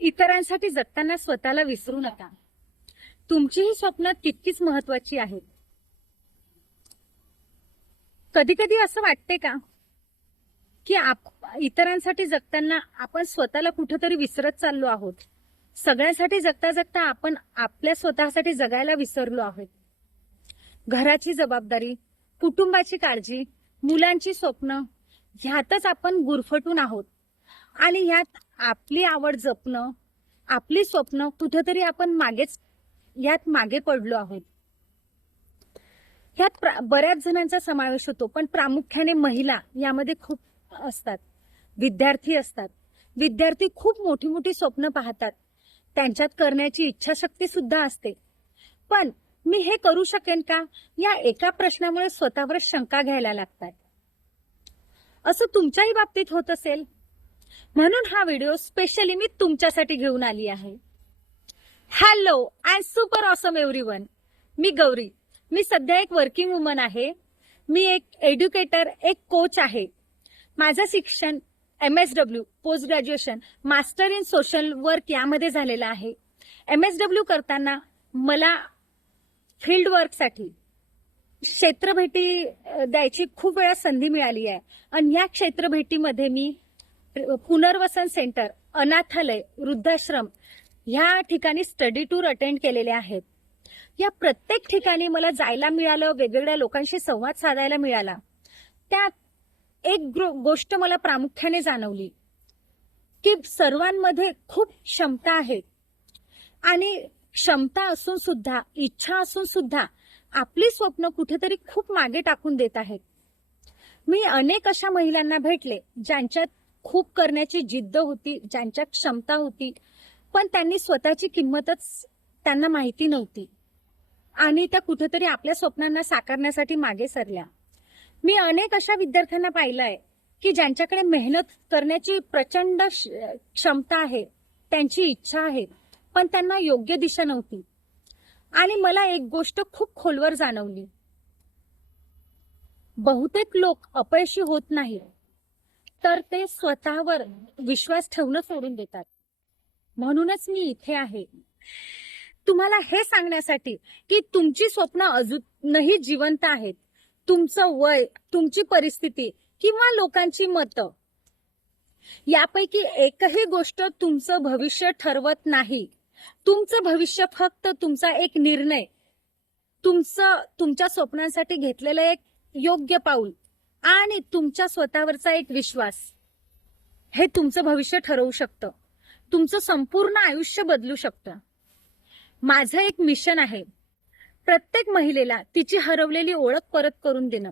इतरांसाठी जगताना स्वतःला विसरू नका. तुमचीही स्वप्न तितकीच महत्वाची आहेत. कधी कधी असं वाटते का की इतरांसाठी जगताना आपण स्वतःला कुठेतरी विसरत चाललो आहोत. सगळ्यांसाठी जगता जगता आपण आपल्या स्वतःसाठी जगायला विसरलो आहोत. घराची जबाबदारी, कुटुंबाची काळजी, मुलांची स्वप्न ह्यातच आपण गुरफटून आहोत. आणि ह्यात आपली आवड जपणं, आपली स्वप्न कुठेतरी आपण यात मागे पडलो आहोत. ह्यात बऱ्याच जणांचा समावेश होतो, पण प्रामुख्याने महिला यामध्ये खूप असतात. विद्यार्थी असतात. विद्यार्थी खूप मोठी मोठी स्वप्न पाहतात. त्यांच्यात करण्याची इच्छाशक्ती सुद्धा असते. पण मी हे करू शकेन का, या एका प्रश्नामुळे स्वतःवर शंका घ्यायला लागतात. असं तुमच्याही बाबतीत होत असेल. म्हणून हा व्हिडिओ स्पेशली मी तुमच्यासाठी घेऊन आली आहे. Hello and super awesome everyone. मी गौरी. मी सध्या एक वर्किंग वुमन आहे. मी एक एज्युकेटर, एक कोच आहे. माझं शिक्षण MSW post graduation master in social work यामध्ये झालेलं आहे. MSW करताना मला फील्ड वर्कसाठी क्षेत्रभेटी द्यायची खूप वेळा संधी मिळाली आहे. आणि या क्षेत्रभेटीमध्ये मी पुनर्वसन सेंटर, अनाथालय, वृद्धाश्रम ह्या ठिकाणी स्टडी टूर अटेंड केलेले आहेत. या प्रत्येक ठिकाणी मला जायला मिळालं, वेगवेगळ्या लोकांशी संवाद साधायला मिळाला. त्यात एक गोष्ट मला प्रामुख्याने जाणवली की सर्वांमध्ये खूप क्षमता आहे. आणि क्षमता असून सुद्धा, इच्छा असून सुद्धा आपली स्वप्न कुठेतरी खूप मागे टाकून देत आहेत. मी अनेक अशा महिलांना भेटले ज्यांच्यात खूप करण्याची जिद्द होती, ज्यांच्यात क्षमता होती, पण त्यांनी स्वतःची किंमतच त्यांना माहिती नव्हती आणि त्या कुठेतरी आपल्या स्वप्नांना साकारण्यासाठी मागे सरल्या. मी अनेक अशा विद्यार्थ्यांना पाहिलंय की ज्यांच्याकडे मेहनत करण्याची प्रचंड क्षमता आहे, त्यांची इच्छा आहे, पण त्यांना योग्य दिशा नव्हती. आणि मला एक गोष्ट खूप खोलवर जाणवली. बहुतेक लोक अपयशी होत नाही तर ते स्वतःवर विश्वास ठेवणं सोडून देतात. म्हणूनच मी इथे आहे तुम्हाला हे सांगण्यासाठी की तुमची स्वप्न अजूनही जिवंत आहेत. तुमचं वय, तुमची परिस्थिती किंवा लोकांची मतं यापैकी एकही गोष्ट तुमचं भविष्य ठरवत नाही. तुमचं भविष्य फक्त तुमचा एक निर्णय, तुमच्या स्वप्नांसाठी घेतलेलं एक योग्य पाऊल आणि तुमच्या स्वतःवरचा एक विश्वास हे तुमचं भविष्य ठरवू शकतं. तुमचं संपूर्ण आयुष्य बदलू शकतं. माझं एक मिशन आहे, प्रत्येक महिलेला तिची हरवलेली ओळख परत करून देणं,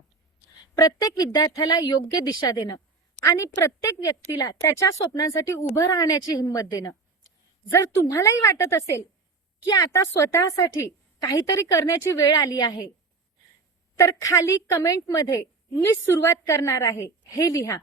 प्रत्येक विद्यार्थ्याला योग्य दिशा देणं आणि प्रत्येक व्यक्तीला त्याच्या स्वप्नांसाठी उभं राहण्याची हिंमत देणं. जर तुम्हालाही वाटत असेल की आता स्वतःसाठी काहीतरी करण्याची वेळ आली आहे, तर खाली कमेंटमध्ये मी सुरुवात करणार आहे हे लिहा.